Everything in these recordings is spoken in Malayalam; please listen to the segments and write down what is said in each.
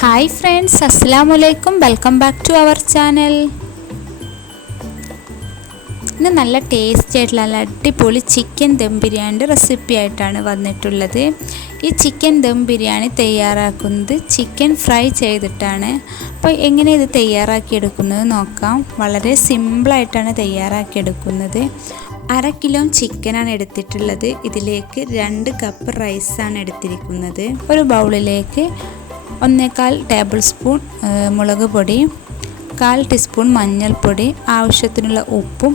Hi friends, Assalamualaikum. Welcome back to our channel. ഇന്ന് നല്ല ടേസ്റ്റി ആയിട്ടുള്ള നല്ല അടിപൊളി ചിക്കൻ ദം ബിരിയാണിയുടെ റെസിപ്പി ആയിട്ടാണ് വന്നിട്ടുള്ളത്. ഈ ചിക്കൻ ദം ബിരിയാണി തയ്യാറാക്കുന്നത് ചിക്കൻ ഫ്രൈ ചെയ്തിട്ടാണ്. അപ്പോൾ എങ്ങനെ ഇത് തയ്യാറാക്കിയെടുക്കുന്നത് നോക്കാം. വളരെ സിമ്പിളായിട്ടാണ് തയ്യാറാക്കിയെടുക്കുന്നത്. 1/2 കിലോ ചിക്കനാണ് എടുത്തിട്ടുള്ളത്. ഇതിലേക്ക് 2 കപ്പ് റൈസാണ് എടുത്തിരിക്കുന്നത്. ഒരു ബൗളിലേക്ക് 1/4 ടേബിൾ സ്പൂൺ മുളക് പൊടി, 1/4 ടീസ്പൂൺ മഞ്ഞൾപ്പൊടി, ആവശ്യത്തിനുള്ള ഉപ്പും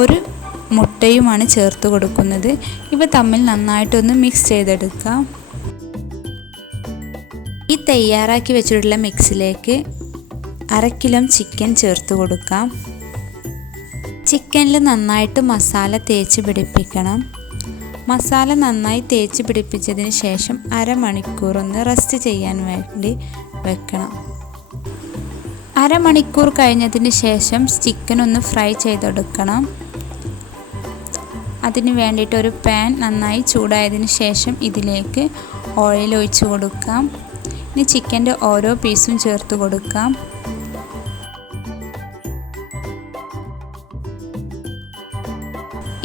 1 മുട്ടയുമാണ് ചേർത്ത് കൊടുക്കുന്നത്. ഇവ തമ്മിൽ നന്നായിട്ടൊന്ന് മിക്സ് ചെയ്തെടുക്കാം. ഈ തയ്യാറാക്കി വെച്ചിട്ടുള്ള മിക്സിലേക്ക് 1/2 കിലോ ചിക്കൻ ചേർത്ത് കൊടുക്കാം. ചിക്കനിൽ നന്നായിട്ട് മസാല തേച്ച് പിടിപ്പിക്കണം. മസാല നന്നായി തേച്ച് പിടിപ്പിച്ചതിന് ശേഷം അരമണിക്കൂർ ഒന്ന് റെസ്റ്റ് ചെയ്യാൻ വേണ്ടി വെക്കണം. അരമണിക്കൂർ കഴിഞ്ഞതിന് ശേഷം ചിക്കൻ ഒന്ന് ഫ്രൈ ചെയ്തെടുക്കണം. അതിന് വേണ്ടിയിട്ട് ഒരു പാൻ നന്നായി ചൂടായതിന് ശേഷം ഇതിലേക്ക് ഓയിൽ ഒഴിച്ച് കൊടുക്കാം. ഇനി ചിക്കൻ്റെ ഓരോ പീസും ചേർത്ത് കൊടുക്കാം.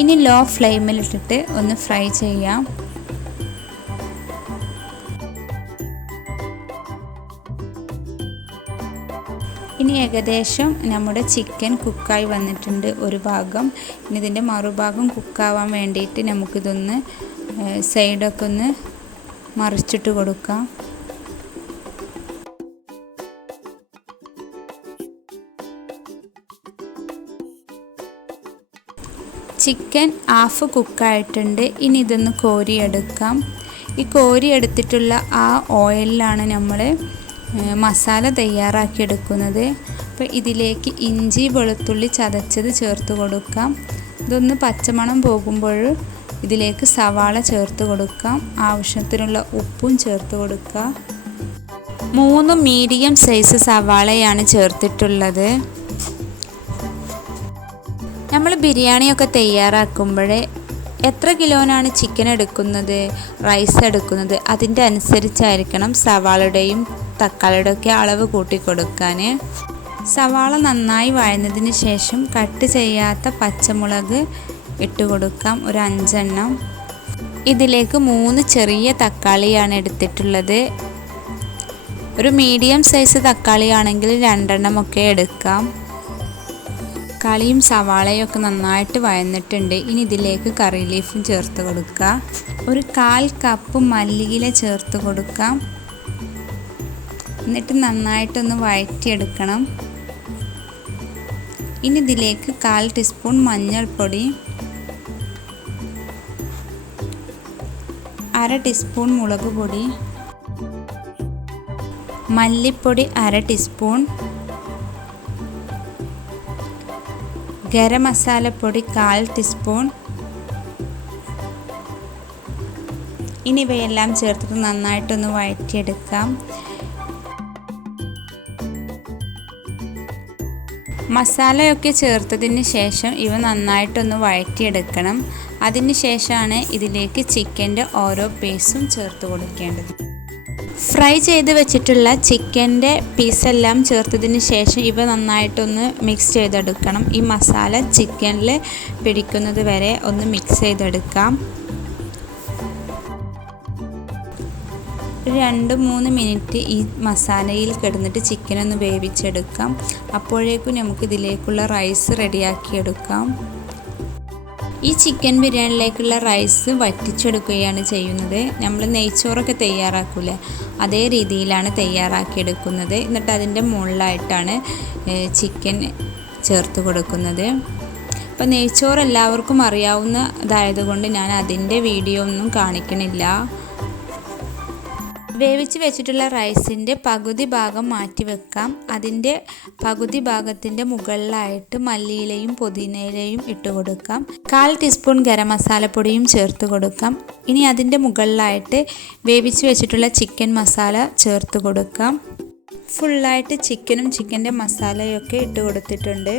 ഇനി ലോ ഫ്ലെയിമിലിട്ടിട്ട് ഒന്ന് ഫ്രൈ ചെയ്യാം. ഇനി ഏകദേശം നമ്മുടെ ചിക്കൻ കുക്കായി വന്നിട്ടുണ്ട് ഒരു ഭാഗം. ഇനി ഇതിൻ്റെ മറുഭാഗം കുക്കാവാൻ വേണ്ടിയിട്ട് നമുക്കിതൊന്ന് സൈഡൊക്കെ ഒന്ന് മറിച്ചിട്ട് കൊടുക്കാം. ചിക്കൻ ഹാഫ് കുക്കായിട്ടുണ്ട്. ഇനി ഇതൊന്ന് കോരിയെടുക്കാം. ഈ കോരിയെടുത്തിട്ടുള്ള ആ ഓയിലിലാണ് നമ്മൾ മസാല തയ്യാറാക്കിയെടുക്കുന്നത്. അപ്പോൾ ഇതിലേക്ക് ഇഞ്ചി വെളുത്തുള്ളി ചതച്ചത് ചേർത്ത് കൊടുക്കാം. ഇതൊന്ന് പച്ചമണം പോകുമ്പോൾ ഇതിലേക്ക് സവാള ചേർത്ത് കൊടുക്കാം. ആവശ്യത്തിനുള്ള ഉപ്പും ചേർത്ത് കൊടുക്കുക. 3 മീഡിയം സൈസ് സവാളയാണ് ചേർത്തിട്ടുള്ളത്. നമ്മൾ ബിരിയാണിയൊക്കെ തയ്യാറാക്കുമ്പോൾ എത്ര കിലോനാണ് ചിക്കൻ എടുക്കുന്നത്, റൈസ് എടുക്കുന്നത്, അതിൻ്റെ അനുസരിച്ചായിരിക്കണം സവാളയുടെയും തക്കാളിയുടെയും ഒക്കെ അളവ് കൂട്ടി കൊടുക്കാൻ. സവാള നന്നായി വഴന്നതിന് ശേഷം കട്ട് ചെയ്യാത്ത പച്ചമുളക് ഇട്ട് കൊടുക്കാം, ഒരു 5 എണ്ണം. ഇതിലേക്ക് 3 ചെറിയ തക്കാളിയാണ് എടുത്തിട്ടുള്ളത്. ഒരു മീഡിയം സൈസ് തക്കാളിയാണെങ്കിൽ 2 എണ്ണം ഒക്കെ എടുക്കാം. തക്കാളിയും സവാളയും ഒക്കെ നന്നായിട്ട് വഴന്നിട്ടുണ്ട്. ഇനി ഇതിലേക്ക് കറി ലീഫും ചേർത്ത് കൊടുക്കുക. ഒരു 1/4 കപ്പ് മല്ലിയില ചേർത്ത് കൊടുക്കാം. എന്നിട്ട് നന്നായിട്ടൊന്ന് വഴറ്റിയെടുക്കണം. ഇനി ഇതിലേക്ക് 1/4 ടീസ്പൂൺ മഞ്ഞൾപ്പൊടി, 1/2 ടീസ്പൂൺ മുളക് പൊടി, മല്ലിപ്പൊടി 1/2 ടീസ്പൂൺ, ഗരം മസാലപ്പൊടി 1/4 ടീസ്പൂൺ. ഇനി ഇവയെല്ലാം ചേർത്തിട്ട് നന്നായിട്ടൊന്ന് വഴറ്റിയെടുക്കാം. മസാലയൊക്കെ ചേർത്തതിന് ശേഷം ഇവ നന്നായിട്ടൊന്ന് വഴറ്റിയെടുക്കണം. അതിന് ശേഷമാണ് ഇതിലേക്ക് ചിക്കൻ്റെ ഓരോ പീസും ചേർത്ത് കൊടുക്കേണ്ടത്. ഫ്രൈ ചെയ്ത് വെച്ചിട്ടുള്ള ചിക്കൻ്റെ പീസെല്ലാം ചേർത്തതിന് ശേഷം ഇവ നന്നായിട്ടൊന്ന് മിക്സ് ചെയ്തെടുക്കണം. ഈ മസാല ചിക്കനിൽ പിടിക്കുന്നത് വരെ ഒന്ന് മിക്സ് ചെയ്തെടുക്കാം. 2-3 മിനിറ്റ് ഈ മസാലയിൽ കിടന്നിട്ട് ചിക്കനൊന്ന് വേവിച്ചെടുക്കാം. അപ്പോഴേക്കും നമുക്കിതിലേക്കുള്ള റൈസ് റെഡിയാക്കിയെടുക്കാം. ഈ ചിക്കൻ ബിരിയാണിയിലേക്കുള്ള റൈസ് വറ്റിച്ചെടുക്കുകയാണ് ചെയ്യുന്നത്. നമ്മൾ നെയ്ച്ചോറൊക്കെ തയ്യാറാക്കൂലേ, അതേ രീതിയിലാണ് തയ്യാറാക്കിയെടുക്കുന്നത്. എന്നിട്ട് അതിൻ്റെ മുകളിലായിട്ടാണ് ചിക്കൻ ചേർത്ത് കൊടുക്കുന്നത്. അപ്പോൾ നെയ്ച്ചോറ് എല്ലാവർക്കും അറിയാവുന്നതായതുകൊണ്ട് ഞാൻ അതിൻ്റെ വീഡിയോ ഒന്നും കാണിക്കണില്ല. വേവിച്ച് വെച്ചിട്ടുള്ള റൈസിൻ്റെ പകുതി ഭാഗം മാറ്റി വെക്കാം. അതിൻ്റെ പകുതി ഭാഗത്തിൻ്റെ മുകളിലായിട്ട് മല്ലിയിലയും പുതിനയിലയും ഇട്ട് കൊടുക്കാം. 1/4 ടീസ്പൂൺ ഗരം മസാലപ്പൊടിയും ചേർത്ത് കൊടുക്കാം. ഇനി അതിൻ്റെ മുകളിലായിട്ട് വേവിച്ച് വെച്ചിട്ടുള്ള ചിക്കൻ മസാല ചേർത്ത് കൊടുക്കാം. ഫുള്ളായിട്ട് ചിക്കനും ചിക്കൻ്റെ മസാലയൊക്കെ ഇട്ട് കൊടുത്തിട്ടുണ്ട്.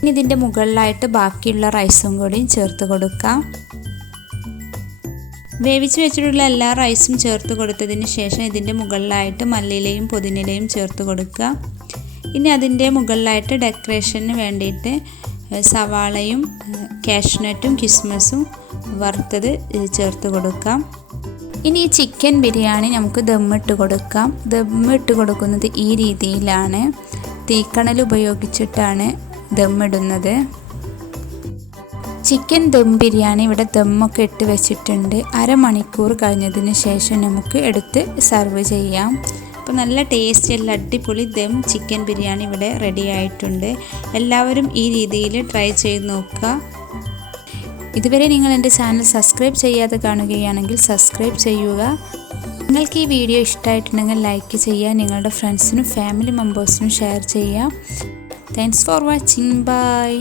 ഇനി ഇതിൻ്റെ മുകളിലായിട്ട് ബാക്കിയുള്ള റൈസും കൂടി ചേർത്ത് കൊടുക്കാം. വേവിച്ച് വെച്ചിട്ടുള്ള എല്ലാ റൈസും ചേർത്ത് കൊടുത്തതിന് ശേഷം ഇതിൻ്റെ മുകളിലായിട്ട് മല്ലിയിലയും പുതിനയിലയും ചേർത്ത് കൊടുക്കുക. ഇനി അതിൻ്റെ മുകളിലായിട്ട് ഡെക്കറേഷന് വേണ്ടിയിട്ട് സവാളയും കാഷ്നട്ടും കിസ്മിസും വറുത്തത് ചേർത്ത് കൊടുക്കാം. ഇനി ഈ ചിക്കൻ ബിരിയാണി നമുക്ക് ദമ്മിട്ട് കൊടുക്കാം. ദമ്മിട്ട് കൊടുക്കുന്നത് ഈ രീതിയിലാണ്. തീക്കണൽ ഉപയോഗിച്ചിട്ടാണ് ദമ്മിടുന്നത്. ചിക്കൻ ദം ബിരിയാണി ഇവിടെ ദമ്മൊക്കെ ഇട്ട് വെച്ചിട്ടുണ്ട്. അരമണിക്കൂർ കഴിഞ്ഞതിന് ശേഷം നമുക്ക് എടുത്ത് സർവ് ചെയ്യാം. അപ്പോൾ നല്ല ടേസ്റ്റ് ഉള്ള അടിപൊളി ദം ചിക്കൻ ബിരിയാണി ഇവിടെ റെഡി ആയിട്ടുണ്ട്. എല്ലാവരും ഈ രീതിയിൽ ട്രൈ ചെയ്ത് നോക്കുക. ഇതുവരെ നിങ്ങൾ എൻ്റെ ചാനൽ സബ്സ്ക്രൈബ് ചെയ്യാതെ കാണുകയാണെങ്കിൽ സബ്സ്ക്രൈബ് ചെയ്യുക. നിങ്ങൾക്ക് ഈ വീഡിയോ ഇഷ്ടമായിട്ടുണ്ടെങ്കിൽ ലൈക്ക് ചെയ്യുക. നിങ്ങളുടെ ഫ്രണ്ട്സിനും ഫാമിലി മെമ്പേഴ്സിനും ഷെയർ ചെയ്യുക. Thanks for watching. ബൈ.